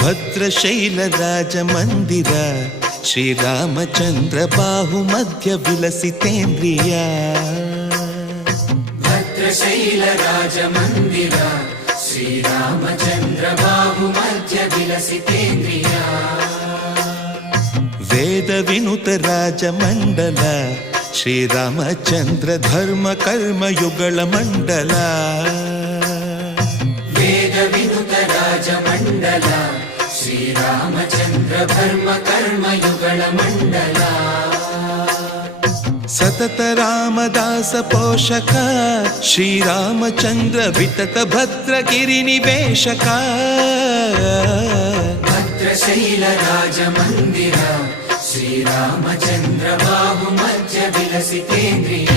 ಭದ್ರಶೈಲ ರಾಜ ಮಂದಿರ ಶ್ರೀರಾಮಚಂದ್ರ ಬಾಹು ಮಧ್ಯ ವಿಲಸಿತೇಂದ್ರಿಯ ಭದ್ರಶೈಲ ರಾಜ ಮಂದಿರ ಶ್ರೀರಾಮಚಂದ್ರ ಬಾಹು ಮಧ್ಯ ವಿಲಸಿತೇಂದ್ರಿಯ ವೇದ ವಿನುತ ರಾಜ ಮಂಡಲ ಶ್ರೀರಾಮಚಂದ್ರ ಧರ್ಮ ಕರ್ಮ ಯುಗಳ ಮಂಡಲ ವೇದ ವಿನುತ ರಾಜ ಮಂಡಲ ಶ್ರೀರಾಮಚಂದ್ರ ಧರ್ಮ ಕರ್ಮ ಯುಗಳ ಮಂಡಲ ಸತತ ರಾಮದಾಸ ಪೋಷಕ ಶ್ರೀರಾಮಚಂದ್ರ ವಿತತ ಭದ್ರಗಿರಿ ನಿವೇಶಕ ಭದ್ರಶೈಲ ರಾಜ ಮಂದಿರ ಶ್ರೀರಾಮಚಂದ್ರ ಬಾಹು ಮಧ್ಯ ವಿಲಸಿತೇಂದ್ರಿಯ